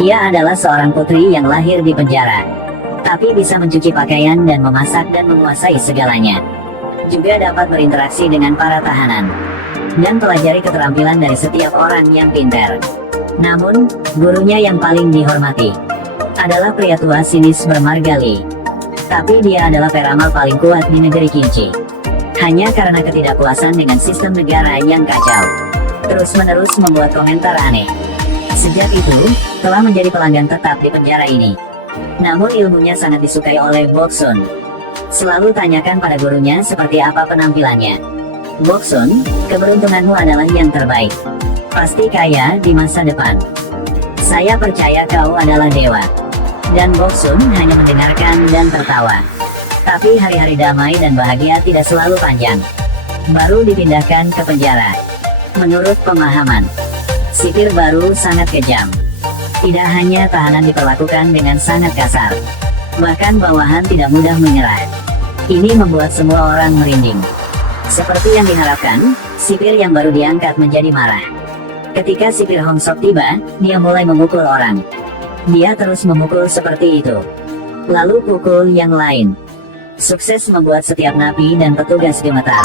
Ia adalah seorang putri yang lahir di penjara, tapi bisa mencuci pakaian dan memasak dan menguasai segalanya. Juga dapat berinteraksi dengan para tahanan, dan pelajari keterampilan dari setiap orang yang pintar. Namun, gurunya yang paling dihormati adalah pria tua sinis bermarga Lee. Tapi dia adalah peramal paling kuat di negeri Qinji. Hanya karena ketidakpuasan dengan sistem negara yang kacau, terus-menerus membuat komentar aneh. Sejak itu, telah menjadi pelanggan tetap di penjara ini. Namun ilmunya sangat disukai oleh Boksun. Selalu tanyakan pada gurunya seperti apa penampilannya. Boksun, keberuntunganmu adalah yang terbaik. Pasti kaya di masa depan. Saya percaya kau adalah dewa. Dan Boksun hanya mendengarkan dan tertawa. Tapi hari-hari damai dan bahagia tidak selalu panjang. Baru dipindahkan ke penjara. Menurut pemahaman, sipir baru sangat kejam. Tidak hanya tahanan diperlakukan dengan sangat kasar, bahkan bawahan tidak mudah menyerah. Ini membuat semua orang merinding. Seperti yang diharapkan, sipir yang baru diangkat menjadi marah. Ketika sipir Hong Sok tiba, dia mulai memukul orang. Dia terus memukul seperti itu. Lalu pukul yang lain. Sukses membuat setiap napi dan petugas gemetar.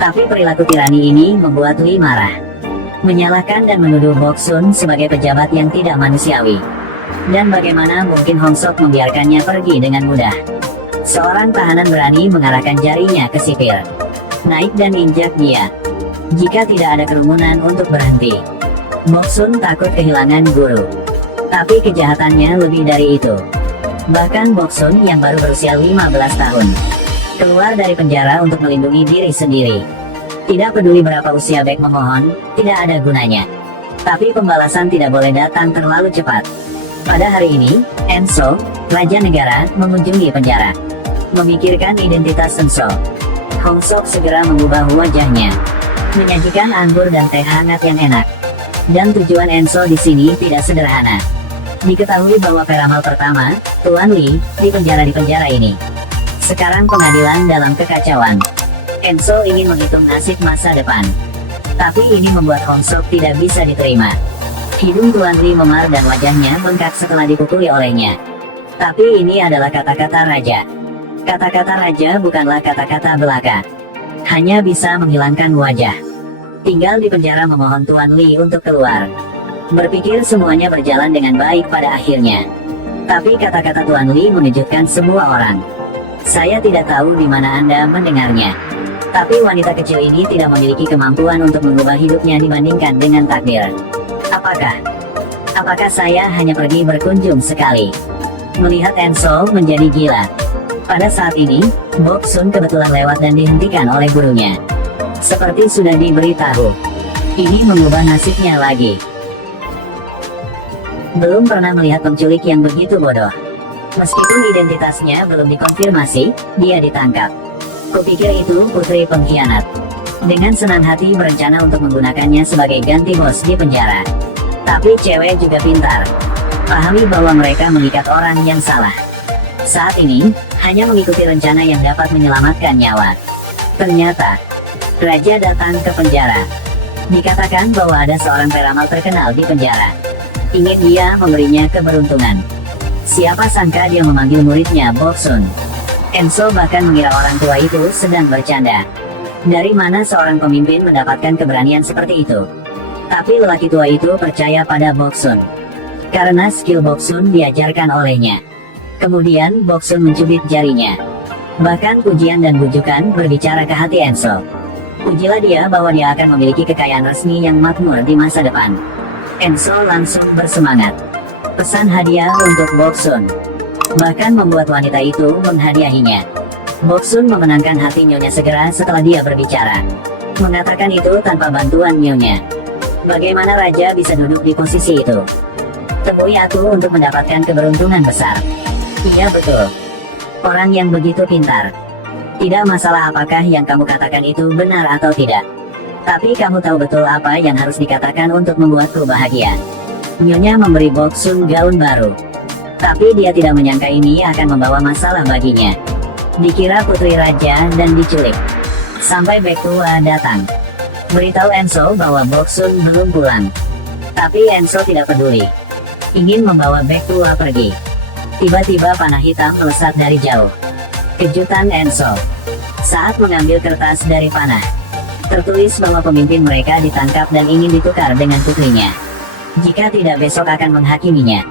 Tapi perilaku tirani ini membuat Lee marah. Menyalahkan dan menuduh Boksun sebagai pejabat yang tidak manusiawi. Dan bagaimana mungkin Hong Sok membiarkannya pergi dengan mudah. Seorang tahanan berani mengarahkan jarinya ke sipir. Naik dan injak dia. Jika tidak ada kerumunan untuk berhenti. Boksun takut kehilangan guru. Tapi kejahatannya lebih dari itu. Bahkan Boksun yang baru berusia 15 tahun. Keluar dari penjara untuk melindungi diri sendiri. Tidak peduli berapa usia Bek memohon, tidak ada gunanya. Tapi pembalasan tidak boleh datang terlalu cepat. Pada hari ini, Enso, Raja Negara, mengunjungi penjara. Memikirkan identitas Enso. Hong Sok segera mengubah wajahnya. Menyajikan anggur dan teh hangat yang enak. Dan tujuan Enso di sini tidak sederhana. Diketahui bahwa peramal pertama, Tuan Lee, di penjara ini. Sekarang pengadilan dalam kekacauan. Enso ingin menghitung nasib masa depan. Tapi ini membuat Hong Sok tidak bisa diterima. Hidung Tuan Lee memar dan wajahnya bengkak setelah dipukuli olehnya. Tapi ini adalah kata-kata raja. Kata-kata raja bukanlah kata-kata belaka. Hanya bisa menghilangkan wajah. Tinggal di penjara memohon Tuan Lee untuk keluar. Berpikir semuanya berjalan dengan baik pada akhirnya. Tapi kata-kata Tuan Lee mengejutkan semua orang. Saya tidak tahu di mana Anda mendengarnya. Tapi wanita kecil ini tidak memiliki kemampuan untuk mengubah hidupnya dibandingkan dengan takdir. Apakah saya hanya pergi berkunjung sekali? Melihat Enso menjadi gila. Pada saat ini, Boksun kebetulan lewat dan dihentikan oleh gurunya. Seperti sudah diberitahu. Ini mengubah nasibnya lagi. Belum pernah melihat penculik yang begitu bodoh. Meskipun identitasnya belum dikonfirmasi, dia ditangkap. Kupikir itu putri pengkhianat. Dengan senang hati berencana untuk menggunakannya sebagai ganti bos di penjara. Tapi cewek juga pintar. Pahami bahwa mereka mengikat orang yang salah. Saat ini, hanya mengikuti rencana yang dapat menyelamatkan nyawa. Ternyata, raja datang ke penjara. Dikatakan bahwa ada seorang peramal terkenal di penjara. Ingin dia memberinya keberuntungan. Siapa sangka dia memanggil muridnya Boksun. Enso bahkan mengira orang tua itu sedang bercanda. Dari mana seorang pemimpin mendapatkan keberanian seperti itu? Tapi lelaki tua itu percaya pada Boksun. Karena skill Boksun diajarkan olehnya. Kemudian Boksun mencubit jarinya. Bahkan pujian dan bujukan berbicara ke hati Enso. Pujilah dia bahwa dia akan memiliki kekayaan resmi yang makmur di masa depan. Enso langsung bersemangat. Pesan hadiah untuk Boksun. Bahkan membuat wanita itu menghadiahinya. Boksun memenangkan hati nyonya segera setelah dia berbicara. Mengatakan itu tanpa bantuan nyonya. Bagaimana raja bisa duduk di posisi itu? Temui aku untuk mendapatkan keberuntungan besar. Iya betul. Orang yang begitu pintar. Tidak masalah apakah yang kamu katakan itu benar atau tidak. Tapi kamu tahu betul apa yang harus dikatakan untuk membuatku bahagia. Nyonya memberi Boksun gaun baru. Tapi dia tidak menyangka ini akan membawa masalah baginya. Dikira putri raja dan diculik. Sampai Bek tua datang. Beritahu Enso bahwa Boksun belum pulang. Tapi Enso tidak peduli. ingin membawa Baek tua pergi. Tiba-tiba panah hitam melesat dari jauh. Kejutan Enso. Saat mengambil kertas dari panah, tertulis bahwa pemimpin mereka ditangkap dan ingin ditukar dengan putrinya. Jika tidak besok akan menghakiminya.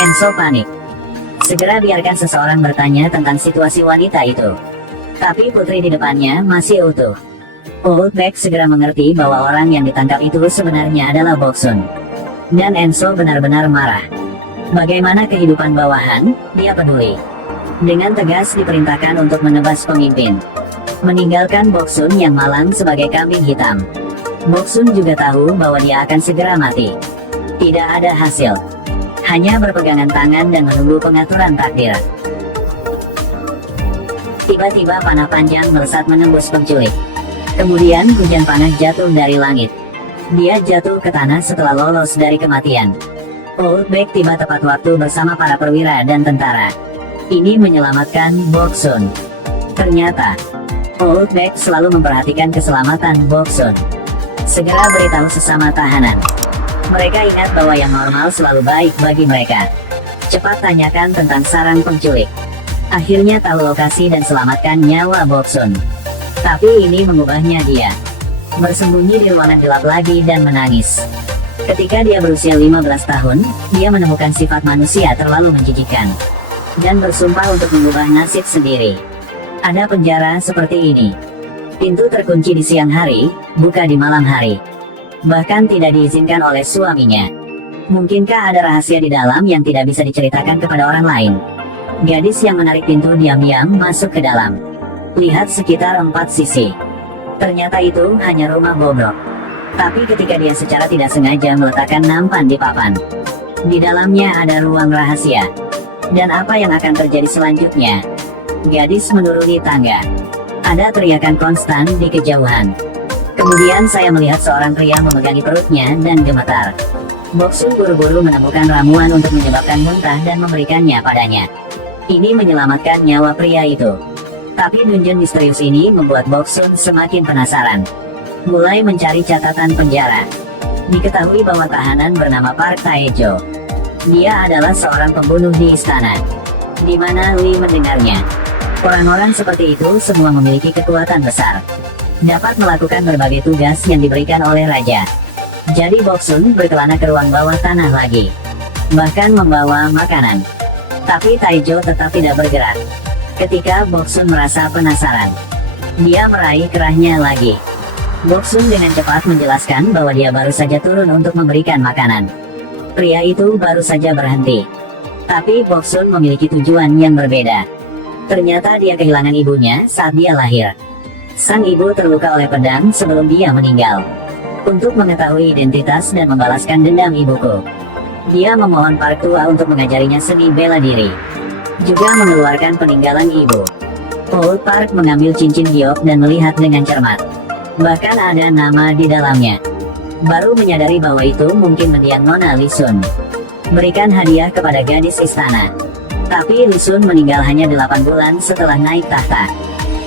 Enso panik. Segera biarkan seseorang bertanya tentang situasi wanita itu. Tapi putri di depannya masih utuh. Old Baek segera mengerti bahwa orang yang ditangkap itu sebenarnya adalah Boksun. Dan Enso benar-benar marah. Bagaimana kehidupan bawahan, dia peduli. Dengan tegas diperintahkan untuk menebas pemimpin. Meninggalkan Boksun yang malang sebagai kambing hitam. Boksun juga tahu bahwa dia akan segera mati. Tidak ada hasil. Hanya berpegangan tangan dan menunggu pengaturan takdir. Tiba-tiba panah panjang melesat menembus penculik. Kemudian hujan panah jatuh dari langit. Dia jatuh ke tanah setelah lolos dari kematian. Old Baek tiba tepat waktu bersama para perwira dan tentara. Ini menyelamatkan Boksun. Ternyata, Old Baek selalu memperhatikan keselamatan Boksun. Segera beritahu sesama tahanan. Mereka ingat bahwa yang normal selalu baik bagi mereka. Cepat tanyakan tentang sarang penculik. Akhirnya tahu lokasi dan selamatkan nyawa Boksun. Tapi ini mengubahnya dia. Bersembunyi di ruangan gelap lagi dan menangis. Ketika dia berusia 15 tahun, dia menemukan sifat manusia terlalu menjijikkan. Dan bersumpah untuk mengubah nasib sendiri. Ada penjara seperti ini. Pintu terkunci di siang hari, buka di malam hari. Bahkan tidak diizinkan oleh suaminya. Mungkinkah ada rahasia di dalam yang tidak bisa diceritakan kepada orang lain? Gadis yang menarik pintu diam-diam masuk ke dalam. Lihat sekitar 4 sisi. Ternyata itu hanya rumah bobrok. Tapi ketika dia secara tidak sengaja meletakkan nampan di papan, di dalamnya ada ruang rahasia. Dan apa yang akan terjadi selanjutnya? Gadis menuruni tangga. Ada teriakan konstan di kejauhan. Kemudian saya melihat seorang pria memegangi perutnya dan gemetar. Boksun buru-buru menemukan ramuan untuk menyebabkan muntah dan memberikannya padanya. Ini menyelamatkan nyawa pria itu. Tapi dungeon misterius ini membuat Boksun semakin penasaran. Mulai mencari catatan penjara. Diketahui bahwa tahanan bernama Park Taejo. Dia adalah seorang pembunuh di istana. Di mana Lee mendengarnya. Orang-orang seperti itu semua memiliki kekuatan besar. Dapat melakukan berbagai tugas yang diberikan oleh raja. Jadi Boksun berkelana ke ruang bawah tanah lagi. Bahkan membawa makanan. Tapi Taejo tetap tidak bergerak. Ketika Boksun merasa penasaran, dia meraih kerahnya lagi. Boksun dengan cepat menjelaskan bahwa dia baru saja turun untuk memberikan makanan. Pria itu baru saja berhenti. Tapi Boksun memiliki tujuan yang berbeda. Ternyata dia kehilangan ibunya saat dia lahir. Sang ibu terluka oleh pedang sebelum dia meninggal. Untuk mengetahui identitas dan membalaskan dendam ibuku, dia memohon Park tua untuk mengajarinya seni bela diri. Juga mengeluarkan peninggalan ibu. Old Park mengambil cincin giok dan melihat dengan cermat. Bahkan ada nama di dalamnya. Baru menyadari bahwa itu mungkin mendiang Nona Lee Sun. Berikan hadiah kepada gadis istana. Tapi Lee Sun meninggal hanya 8 bulan setelah naik tahta.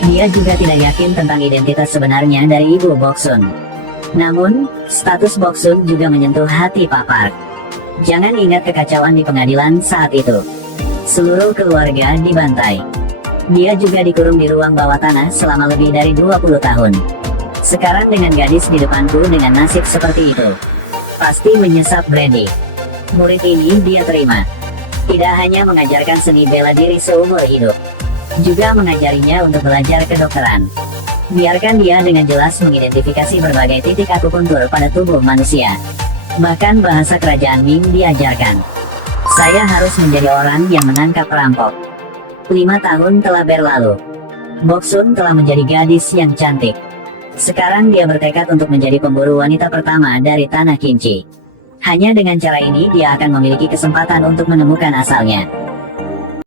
Dia juga tidak yakin tentang identitas sebenarnya dari ibu Boksun. Namun, status Boksun juga menyentuh hati Pak Park. Jangan ingat kekacauan di pengadilan saat itu. Seluruh keluarga dibantai. Dia juga dikurung di ruang bawah tanah selama lebih dari 20 tahun. Sekarang dengan gadis di depanku dengan nasib seperti itu, pasti menyesap brandy. Murid ini dia terima. Tidak hanya mengajarkan seni bela diri seumur hidup, juga mengajarinya untuk belajar kedokteran. Biarkan dia dengan jelas mengidentifikasi berbagai titik akupuntur pada tubuh manusia. Bahkan bahasa kerajaan Ming diajarkan. Saya harus menjadi orang yang menangkap perampok. 5 tahun telah berlalu. Boksun telah menjadi gadis yang cantik. Sekarang dia bertekad untuk menjadi pemburu wanita pertama dari Tanah Kinci. Hanya dengan cara ini dia akan memiliki kesempatan untuk menemukan asalnya.